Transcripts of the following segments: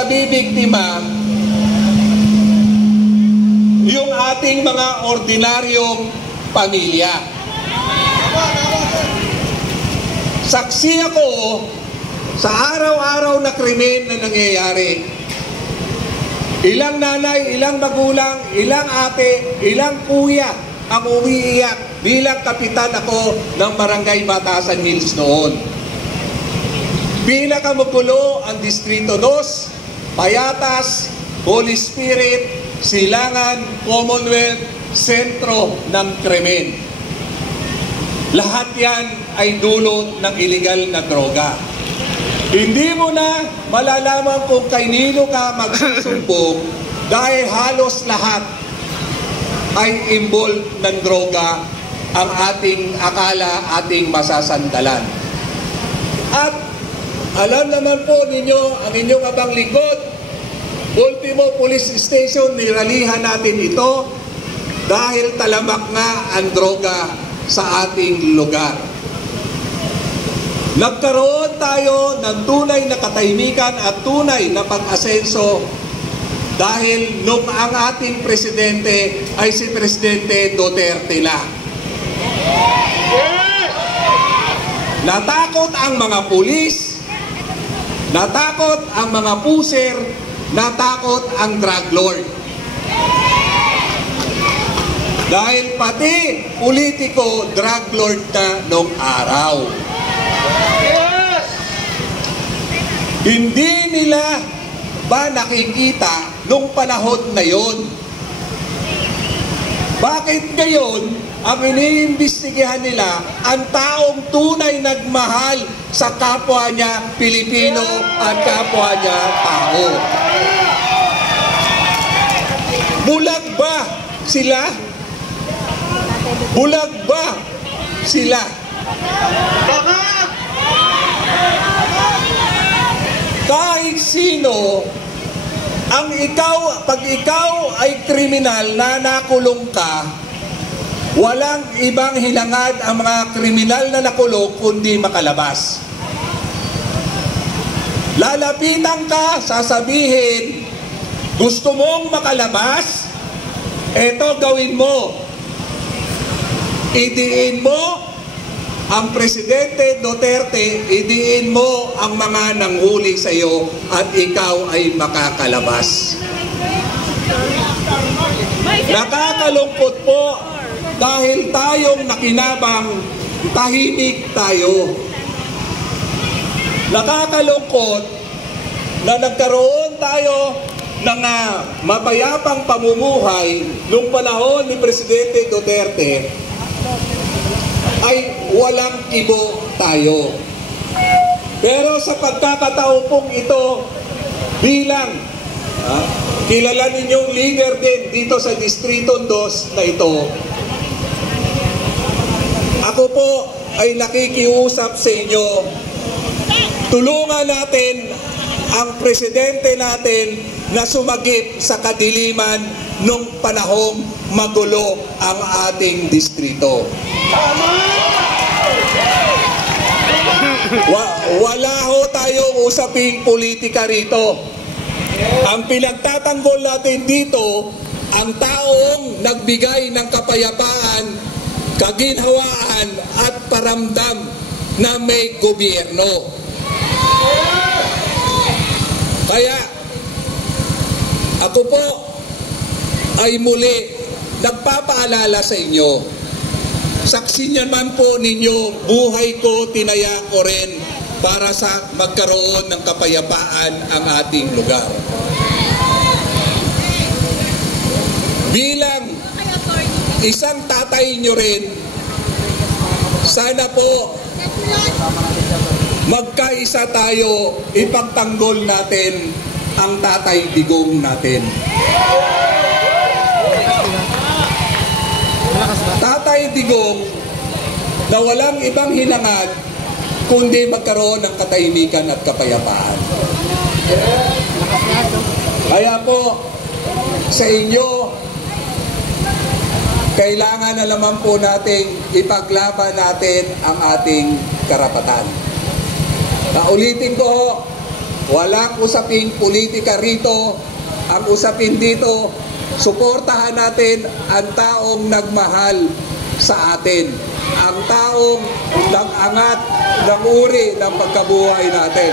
nabibiktima yung ating mga ordinaryong pamilya. Saksi ako sa araw-araw na krimen na nangyayari. Ilang nanay, ilang magulang, ilang ate, ilang kuya ang umiiyak bilang kapitan ako ng Barangay Batasan Hills noon. Pinakamugulo ang Distrito 2, Payatas, Holy Spirit, Silangan, Commonwealth, sentro ng krimen. Lahat yan ay dulot ng iligal na droga. Hindi mo na malalaman kung kanino ka magsusumbong dahil halos lahat ay involved ng droga ang ating akala, ating masasandalan. At alam naman po ninyo, ang inyong abang lingkod, Ultimo Police Station, niralihan natin ito dahil talamak nga ang droga sa ating lugar. Nagkaroon tayo ng tunay na katahimikan at tunay na pag-asenso dahil nung ang ating presidente ay si Presidente Duterte na. Natakot ang mga pulis, natakot ang mga puser, natakot ang drug lord. Dahil pati politiko, drug lord na nung araw. Hindi nila ba nakikita nung panahon na yon? Bakit ngayon ang iniimbestigahan nila ang taong tunay nagmahal sa kapwa niya Pilipino at kapwa niya tao? Bulag ba sila? Bulag ba sila? Kahit sino, pag ikaw ay kriminal na nakulong ka, walang ibang hinangad ang mga kriminal na nakulong kundi makalabas. Lalapitan ka, sasabihin, gusto mong makalabas? Eto gawin mo. Idiin mo ang Presidente Duterte, idiin mo ang mga nanghuli sa iyo at ikaw ay makakalabas. Nakakalungkot po dahil tayong nakinabang, tahimik tayo. Nakakalungkot na nagkaroon tayo ng mapayapang pamumuhay nung panahon ni Presidente Duterte ay walang kibo tayo. Pero sa pagkakataon pong ito, bilang kilala ninyong leader din dito sa Distrito 2 na ito, ako po ay nakikiusap sa inyo, tulungan natin ang presidente natin na sumagip sa kadiliman nung panahong magulo ang ating distrito. Wala ho tayong usaping politika rito. Ang pinagtatanggol natin dito, ang taong nagbigay ng kapayapaan, kaginhawaan at paramdam na may gobyerno. Kaya ako po ay muli nagpapaalala sa inyo. Saksi naman po ninyo, buhay ko, tinaya ko rin para sa magkaroon ng kapayapaan ang ating lugar. Bilang isang tatay nyo rin, sana po magkaisa tayo, ipagtanggol natin ang Tatay Digong natin. Tatay Digong na walang ibang hinangad kundi magkaroon ng katahimikan at kapayapaan. Kaya po sa inyo, kailangan na naman po nating ipaglaban natin ang ating karapatan. Naulitin ko, Walang usaping politika rito. Ang usapin dito, suportahan natin ang taong nagmahal sa atin. Ang taong nag-angat ng uri ng pagkabuhay natin.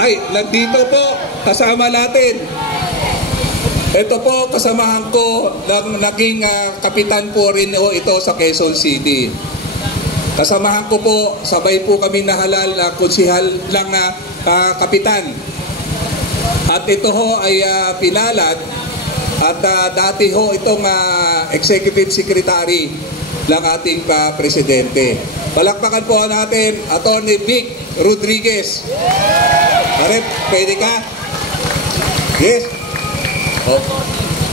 Ay, nandito po, kasama natin. Ito po, kasamahan ko, naging kapitan po rin ito sa Quezon City. Kasamahan ko po, sabay po kami nahalal na konsihal lang na kapitan. At ito ho ay pinalad at dati ho itong executive secretary ng ating presidente. Palakpakan po natin, Attorney Vic Rodriguez. Aret, pwede ka? Yes?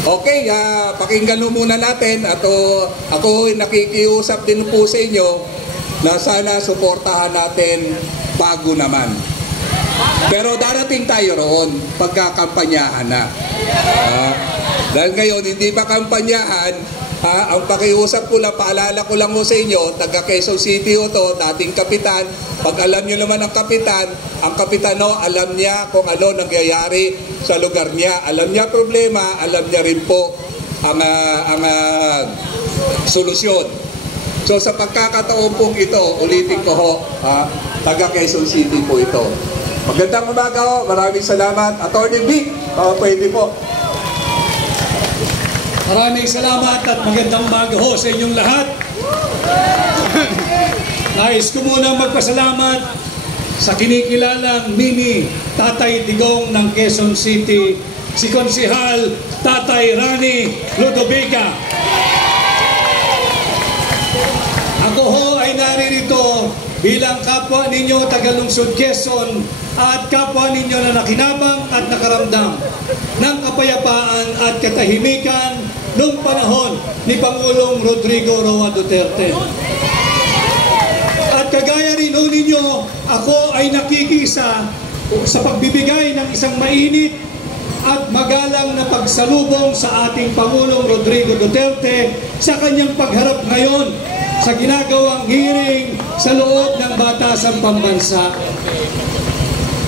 Okay, pakinggan mo muna natin at ako nakikiusap din po sa inyo na sana suportahan natin bago naman. Pero darating tayo roon pagkakampanyahan na. Dahil ngayon hindi pa kampanyahan, ang pakiusap ko lang, paalala ko lang mo sa inyo, taga Quezon City o to, dating kapitan, pag alam nyo naman ang kapitan alam niya kung ano nangyayari sa lugar niya, alam niya problema, alam niya rin po ang solusyon. So sa pagkakataon pong ito, ulitin ko ho, taga Quezon City po ito. Magandang umaga ho, maraming salamat. Attorney Vic, pwede po. Maraming salamat at magandang umaga ho sa inyong lahat. Nais ko muna magpasalamat sa kinikilalang mini Tatay Digong ng Quezon City, si Konsihal Tatay Rani Ludovica. Ako ho ay naririto bilang kapwa ninyo taga-lungsod Quezon at kapwa ninyo na nakinabang at nakaramdam ng kapayapaan at katahimikan noong panahon ni Pangulong Rodrigo Roa Duterte. At kagaya rin ho ninyo, ako ay nakikisa sa pagbibigay ng isang mainit at magalang na pagsalubong sa ating Pangulong Rodrigo Duterte sa kanyang pagharap ngayon sa ginagawang hearing sa loob ng Batasang Pambansa.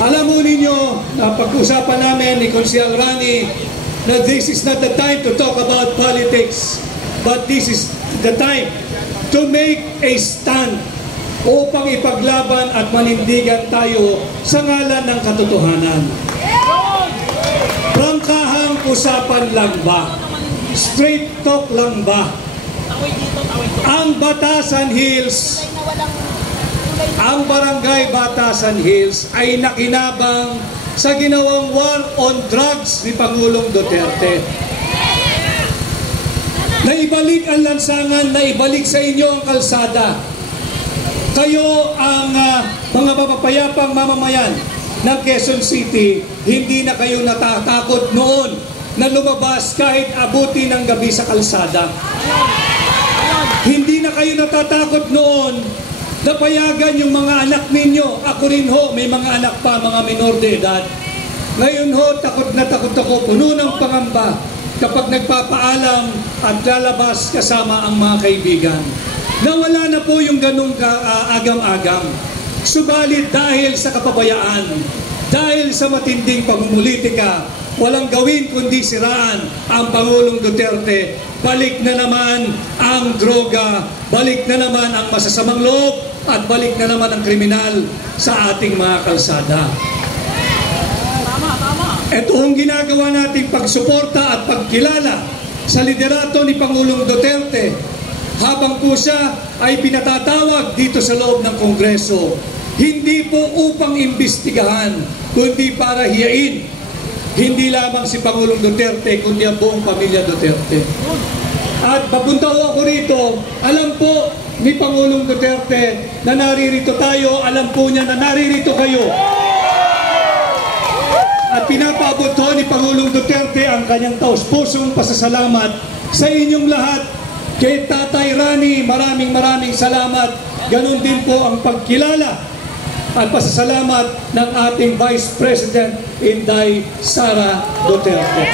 Alam mo ninyo, napag-usapan namin ni Konsihal Rani na this is not the time to talk about politics, but this is the time to make a stand upang ipaglaban at manindigan tayo sa ngalan ng katotohanan. Prangkahang usapan lang ba? Straight talk lang ba? Ang Batasan Hills, ang Barangay Batasan Hills ay nakinabang sa ginawang war on drugs ni Pangulong Duterte. Naibalik ang lansangan, naibalik sa inyo ang kalsada. Kayo ang mga mapapayapang mamamayan ng Quezon City, hindi na kayo natatakot noon na lumabas kahit abuti ng gabi sa kalsada. Hindi na kayo natatakot noon na payagan yung mga anak ninyo. Ako rin ho, may mga anak pa, mga minor de edad. Ngayon ho, takot na takot ako, puno ng pangamba kapag nagpapaalam at lalabas kasama ang mga kaibigan. Nawala na po yung ganung agam-agam. Subalit dahil sa kapabayaan, dahil sa matinding pamumulitika, walang gawin kundi siraan ang Pangulong Duterte. Balik na naman ang droga, balik na naman ang masasamang loob, at balik na naman ang kriminal sa ating mga kalsada. Ito ang ginagawa nating pagsuporta at pagkilala sa liderato ni Pangulong Duterte habang po siya ay pinatatawag dito sa loob ng Kongreso. Hindi po upang imbestigahan, kundi para hiyain. Hindi lamang si Pangulong Duterte, kundi ang buong pamilya Duterte. At papunta ako rito, alam po ni Pangulong Duterte na naririto tayo, alam po niya na naririto kayo. At pinapaabot ho ni Pangulong Duterte ang kanyang taos-pusong pasasalamat sa inyong lahat. Kay Tatay Rani, maraming salamat. Ganon din po ang pagkilala at pasasalamat ng ating Vice President, Inday Sara Duterte.